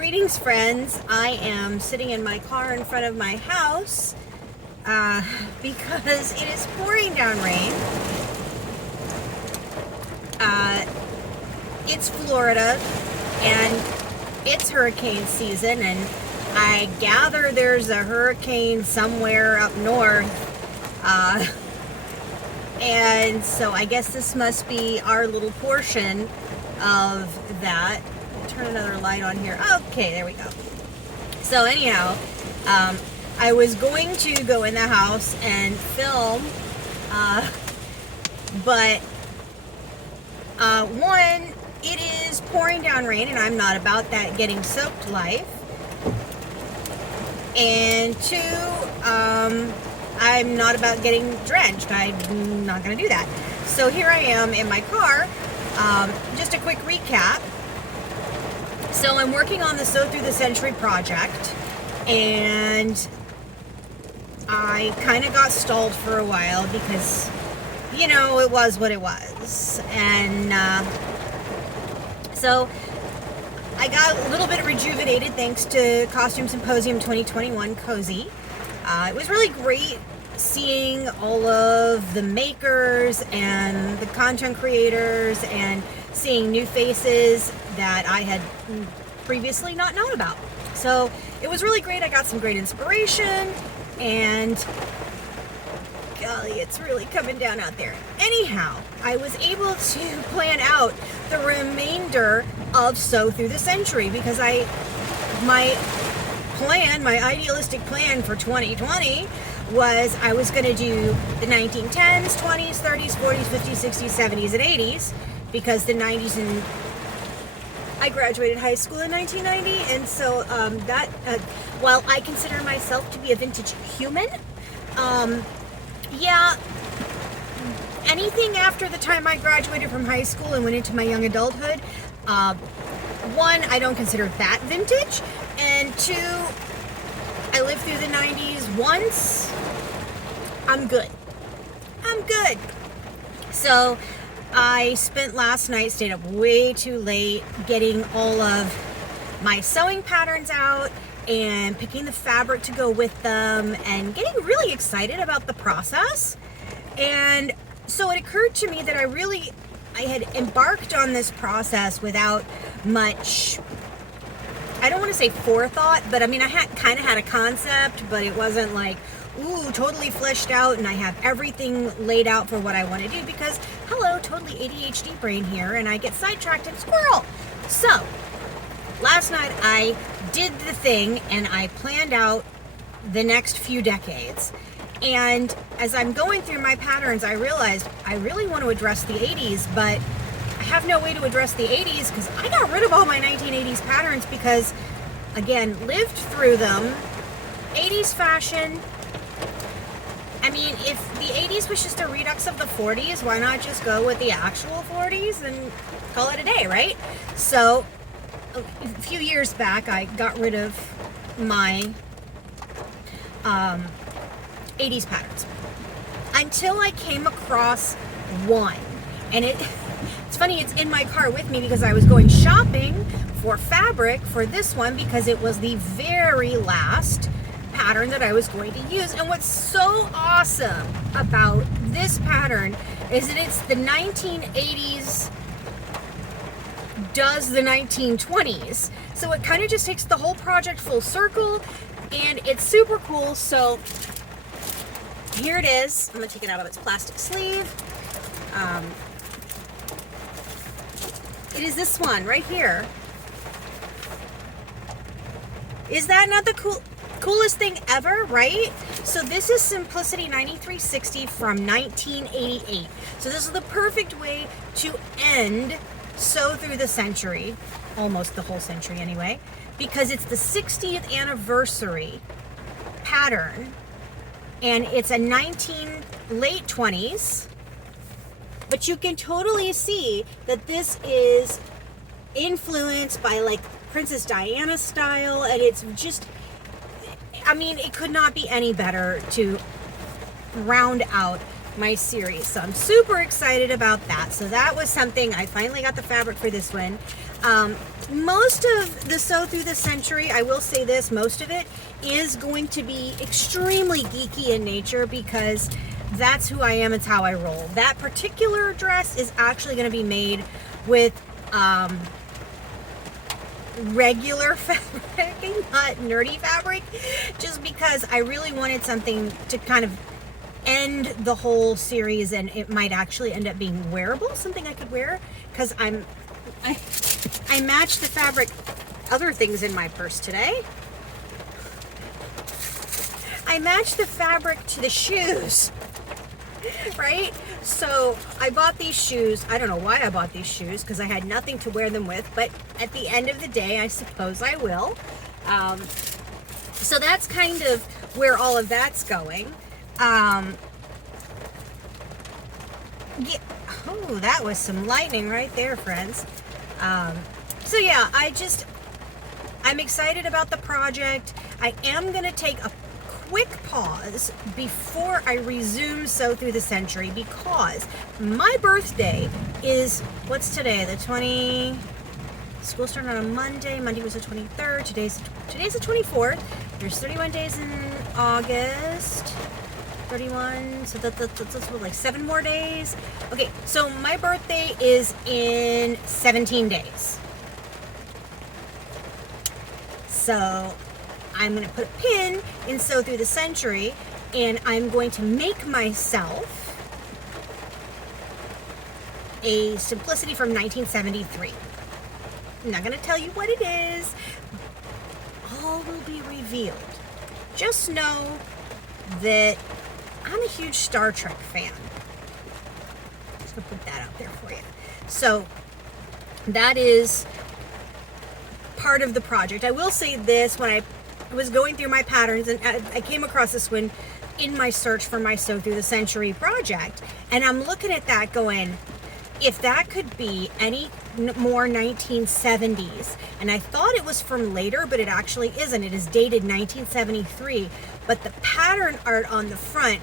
Greetings, friends. I am sitting in my car in front of my house because it is pouring down rain. It's Florida and it's hurricane season, and I gather there's a hurricane somewhere up north. And so I guess this must be our little portion of that. Turn another light on here. Okay, there we go. So anyhow, I was going to go in the house and film, but one, it is pouring down rain, and I'm not about that getting soaked life. And two, I'm not about getting drenched. I'm not going to do that. So here I am in my car. Just a quick recap. So I'm working on the Sew Through the Century project, and I kind of got stalled for a while because, you know, it was what it was. And so I got a little bit rejuvenated thanks to Costume Symposium 2021 Cozy. It was really great seeing all of the makers and the content creators and seeing new faces that I had previously not known about. So it was really great. I got some great inspiration, and golly, it's really coming down out there. Anyhow, I was able to plan out the remainder of Sew Through the Century because my idealistic plan for 2020 was I was going to do the 1910s, 20s, 30s, 40s, 50s, 60s, 70s, and 80s, because the 90s and I graduated high school in 1990, and so while I consider myself to be a vintage human, anything after the time I graduated from high school and went into my young adulthood, one, I don't consider that vintage, and two, I lived through the 90s once. I'm good. So I spent last night, stayed up way too late getting all of my sewing patterns out and picking the fabric to go with them and getting really excited about the process. And so it occurred to me that I had embarked on this process without much, I don't want to say forethought, but I mean, I kind of had a concept, but it wasn't like, ooh, totally fleshed out, and I have everything laid out for what I want to do because, hello, totally ADHD brain here, and I get sidetracked and squirrel. So, last night I did the thing, and I planned out the next few decades. And as I'm going through my patterns, I realized I really want to address the 80s, but I have no way to address the 80s because I got rid of all my 1980s patterns because, again, lived through them. 80s fashion. I mean, if the 80s was just a redux of the 40s, why not just go with the actual 40s and call it a day, right? So, a few years back, I got rid of my 80s patterns until I came across one. And it's funny, it's in my car with me because I was going shopping for fabric for this one because it was the very last pattern that I was going to use. And what's so awesome about this pattern is that it's the 1980s does the 1920s. So it kind of just takes the whole project full circle, and it's super cool. So here it is. I'm going to take it out of its plastic sleeve. It is this one right here. Is that not the coolest thing ever, right? So this is Simplicity 9360 from 1988. So this is the perfect way to end Sew Through the Century, almost the whole century anyway, because it's the 60th anniversary pattern, and it's a late 20s, but you can totally see that this is influenced by like Princess Diana style, and it's just, I mean, it could not be any better to round out my series. So I'm super excited about that. So that was something, I finally got the fabric for this one. Most of the Sew Through the Century, I will say this, most of it is going to be extremely geeky in nature because that's who I am, it's how I roll. That particular dress is actually going to be made with regular fabric, not nerdy fabric, just because I really wanted something to kind of end the whole series, and it might actually end up being wearable, something I could wear, because I matched the fabric other things in my purse today. I matched the fabric to the shoes, right? So I bought these shoes. I don't know why I bought these shoes, because I had nothing to wear them with, but at the end of the day, I suppose I will. So that's kind of where all of that's going. Yeah. Oh, that was some lightning right there, friends. So yeah, I'm excited about the project. I am going to take a quick pause before I resume Sew Through the Century, because my birthday is, what's today? School started on a Monday. Monday was the 23rd. Today's the 24th. There's 31 days in August. 31, so that's what, like 7 more days. Okay, so my birthday is in 17 days. So I'm going to put a pin in Sew Through the Century, and I'm going to make myself a Simplicity from 1973. I'm not going to tell you what it is. All will be revealed. Just know that I'm a huge Star Trek fan. Just going to put that out there for you. So that is part of the project. I will say this, when I was going through my patterns, and I came across this one in my search for my Sew Through the Century project, and I'm looking at that going, if that could be any more 1970s, and I thought it was from later, but it actually isn't. It is dated 1973, but the pattern art on the front,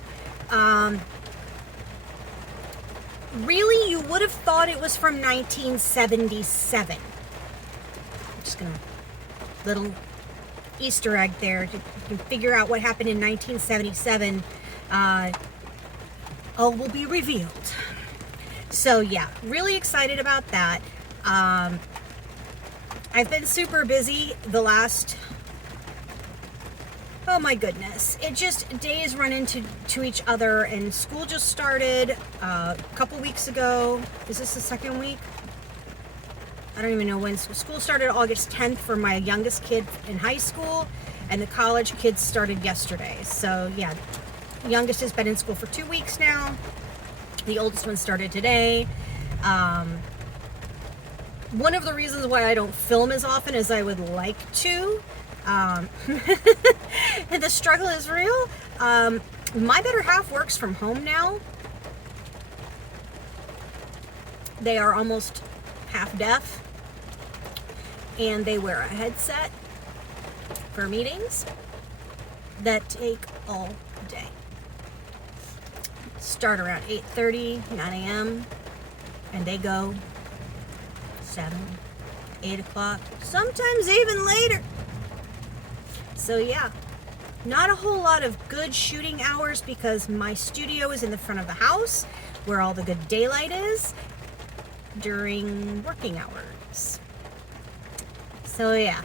really, you would have thought it was from 1977. I'm just gonna, little Easter egg there, to figure out what happened in 1977. All will be revealed. So yeah, really excited about that. I've been super busy the last, oh my goodness, it just, days run into each other, and school just started a couple weeks ago. Is this the second week? I don't even know when. School started August 10th for my youngest kid in high school, and the college kids started yesterday. So yeah, the youngest has been in school for 2 weeks now. The oldest one started today. One of the reasons why I don't film as often as I would like to, and the struggle is real. My better half works from home now. They are almost half deaf, and they wear a headset for meetings that take all day. Start around 8:30, 9 a.m., and they go 7, 8 o'clock, sometimes even later. So yeah, not a whole lot of good shooting hours, because my studio is in the front of the house where all the good daylight is during working hours. So yeah,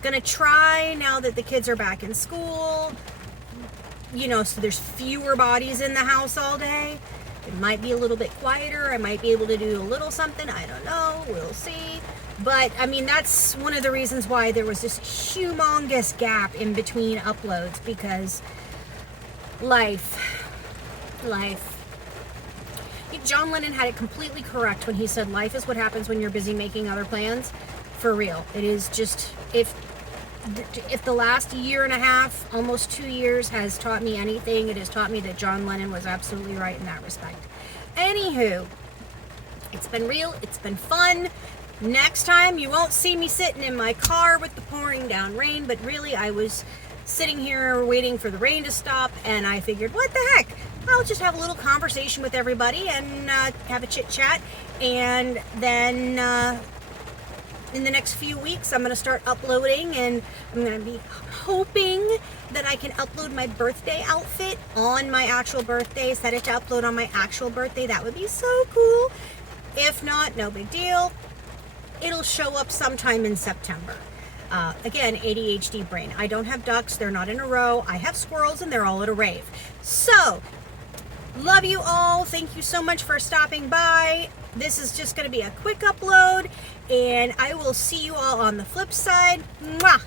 gonna try, now that the kids are back in school, you know, so there's fewer bodies in the house all day. It might be a little bit quieter. I might be able to do a little something. I don't know. We'll see. But, I mean, that's one of the reasons why there was this humongous gap in between uploads, because life. John Lennon had it completely correct when he said life is what happens when you're busy making other plans. For real. It is just, if the last year and a half, almost 2 years, has taught me anything, it has taught me that John Lennon was absolutely right in that respect. Anywho, it's been real, it's been fun. Next time, you won't see me sitting in my car with the pouring down rain, but really, I was sitting here waiting for the rain to stop, and I figured, what the heck? I'll just have a little conversation with everybody and have a chit chat, and then in the next few weeks, I'm going to start uploading, and I'm going to be hoping that I can upload my birthday outfit on my actual birthday, set it to upload on my actual birthday. That would be so cool. If not, no big deal. It'll show up sometime in September. Again, ADHD brain. I don't have ducks. They're not in a row. I have squirrels, and they're all at a rave. So, love you all. Thank you so much for stopping by. This is just going to be a quick upload, and I will see you all on the flip side. Mwah!